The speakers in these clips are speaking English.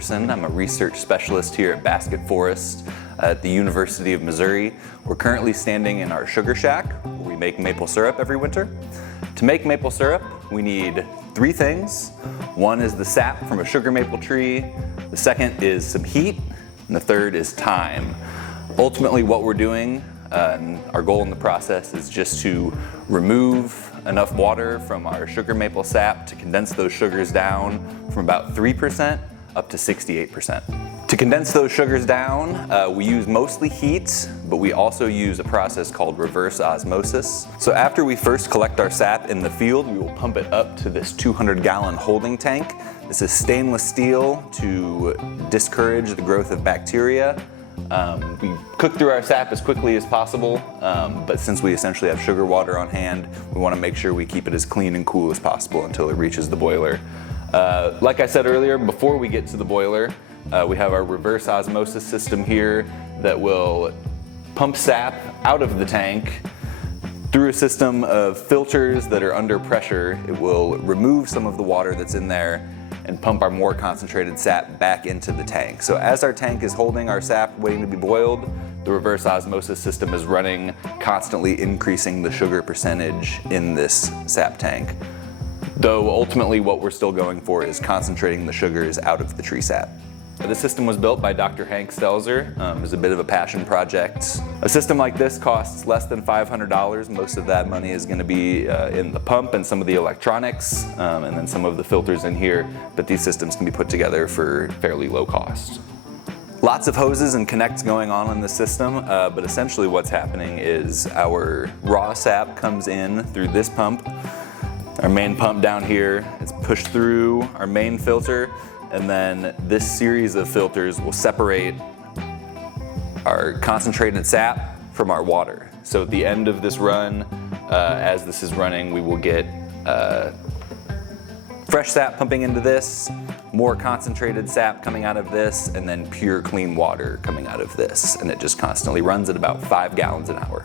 Anderson. I'm a research specialist here at Basket Forest at the University of Missouri. We're currently standing in our sugar shack where we make maple syrup every winter. To make maple syrup, we need three things. One is the sap from a sugar maple tree, the second is some heat, and the third is time. Ultimately, what we're doing, and our goal in the process, is just to remove enough water from our sugar maple sap to condense those sugars down from about 3% up to 68%. To condense those sugars down, we use mostly heat, but we also use a process called reverse osmosis. So after we first collect our sap in the field, we will pump it up to this 200-gallon holding tank. This is stainless steel to discourage the growth of bacteria. We cook through our sap as quickly as possible, but since we essentially have sugar water on hand, we want to make sure we keep it as clean and cool as possible until it reaches the boiler. Like I said earlier, before we get to the boiler, we have our reverse osmosis system here that will pump sap out of the tank through a system of filters that are under pressure. It will remove some of the water that's in there and pump our more concentrated sap back into the tank. So as our tank is holding our sap waiting to be boiled, the reverse osmosis system is running, constantly increasing the sugar percentage in this sap tank. Though ultimately what we're still going for is concentrating the sugars out of the tree sap. The system was built by Dr. Hank Stelzer. It was a bit of a passion project. A system like this costs less than $500. Most of that money is going to be in the pump and some of the electronics, and then some of the filters in here, but these systems can be put together for fairly low cost. Lots of hoses and connects going on in the system, but essentially what's happening is our raw sap comes in through this pump. Our main pump down here is pushed through our main filter, and then this series of filters will separate our concentrated sap from our water. So at the end of this run, as this is running, we will get fresh sap pumping into this, more concentrated sap coming out of this, and then pure clean water coming out of this. And it just constantly runs at about 5 gallons an hour.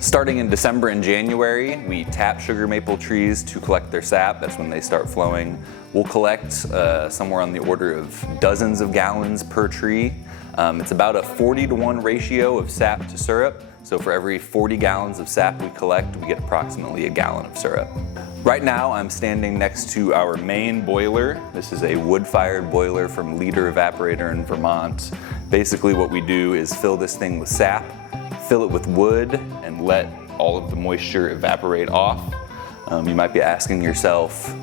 Starting in December and January, we tap sugar maple trees to collect their sap. That's when they start flowing. We'll collect somewhere on the order of dozens of gallons per tree. It's about a 40-to-1 ratio of sap to syrup. So for every 40 gallons of sap we collect, we get approximately a gallon of syrup. Right now, I'm standing next to our main boiler. This is a wood-fired boiler from Leader Evaporator in Vermont. Basically what we do is fill this thing with sap, fill it with wood, and let all of the moisture evaporate off. You might be asking yourself,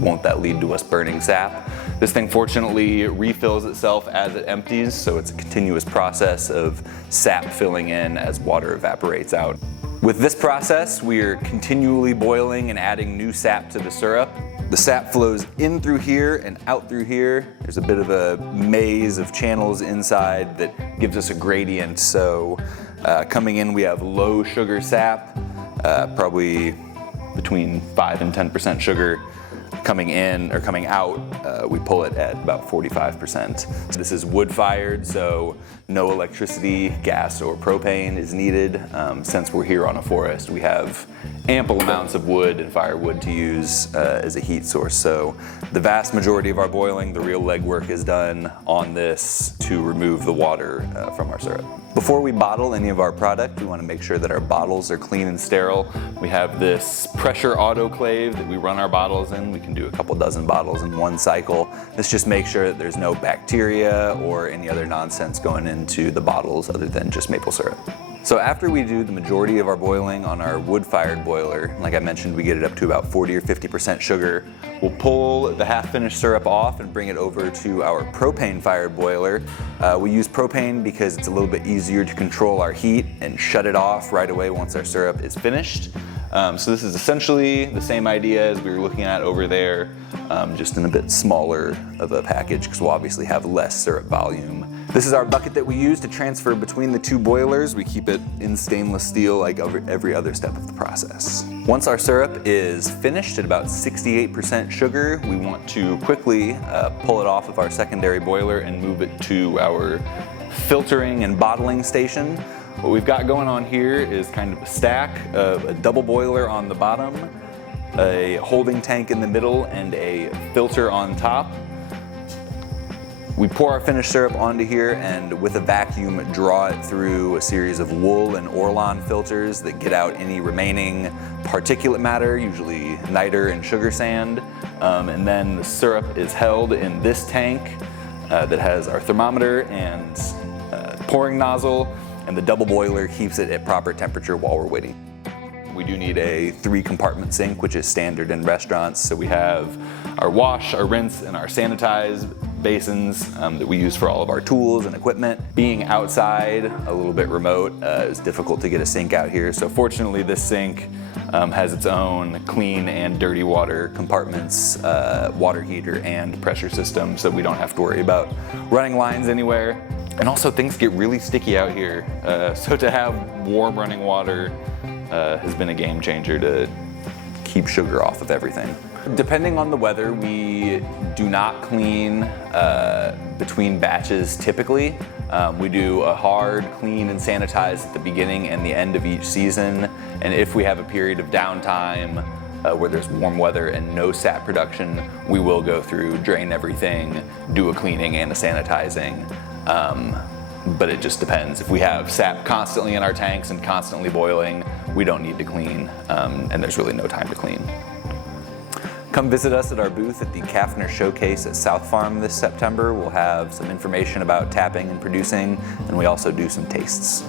won't that lead to us burning sap? This thing fortunately refills itself as it empties, so it's a continuous process of sap filling in as water evaporates out. With this process, we are continually boiling and adding new sap to the syrup. The sap flows in through here and out through here. There's a bit of a maze of channels inside that gives us a gradient. So coming in, we have low sugar sap, probably between 5 and 10% sugar. Coming in or coming out, we pull it at about 45%. This is wood fired, so no electricity, gas, or propane is needed. Since we're here on a forest, we have ample amounts of wood and firewood to use as a heat source. So the vast majority of our boiling, the real legwork, is done on this to remove the water from our syrup. Before we bottle any of our product, we want to make sure that our bottles are clean and sterile. We have this pressure autoclave that we run our bottles in. We can do a couple dozen bottles in one cycle. This just makes sure that there's no bacteria or any other nonsense going into the bottles other than just maple syrup. So after we do the majority of our boiling on our wood-fired boiler, like I mentioned, we get it up to about 40 or 50% sugar. We'll pull the half-finished syrup off and bring it over to our propane-fired boiler. We use propane because it's a little bit easier to control our heat and shut it off right away once our syrup is finished. So this is essentially the same idea as we were looking at over there, just in a bit smaller of a package because we'll obviously have less syrup volume. This is our bucket that we use to transfer between the two boilers. We keep it in stainless steel like every other step of the process. Once our syrup is finished at about 68% sugar, we want to quickly pull it off of our secondary boiler and move it to our filtering and bottling station. What we've got going on here is kind of a stack of a double boiler on the bottom, a holding tank in the middle and a filter on top. We pour our finished syrup onto here and with a vacuum draw it through a series of wool and Orlon filters that get out any remaining particulate matter, usually niter and sugar sand. And then the syrup is held in this tank that has our thermometer and pouring nozzle, and the double boiler keeps it at proper temperature while we're waiting. We do need a 3-compartment sink, which is standard in restaurants. So we have our wash, our rinse, and our sanitize basins that we use for all of our tools and equipment. Being outside, a little bit remote, it's difficult to get a sink out here. So fortunately, this sink has its own clean and dirty water compartments, water heater, and pressure system, so we don't have to worry about running lines anywhere. And also, things get really sticky out here. So to have warm running water has been a game changer to keep sugar off of everything. Depending on the weather, we do not clean between batches typically. We do a hard clean and sanitize at the beginning and the end of each season. And if we have a period of downtime where there's warm weather and no sap production, we will go through, drain everything, do a cleaning and a sanitizing. But it just depends. If we have sap constantly in our tanks and constantly boiling, we don't need to clean, and there's really no time to clean. Come visit us at our booth at the Kaffner Showcase at South Farm this September. We'll have some information about tapping and producing, and we also do some tastes.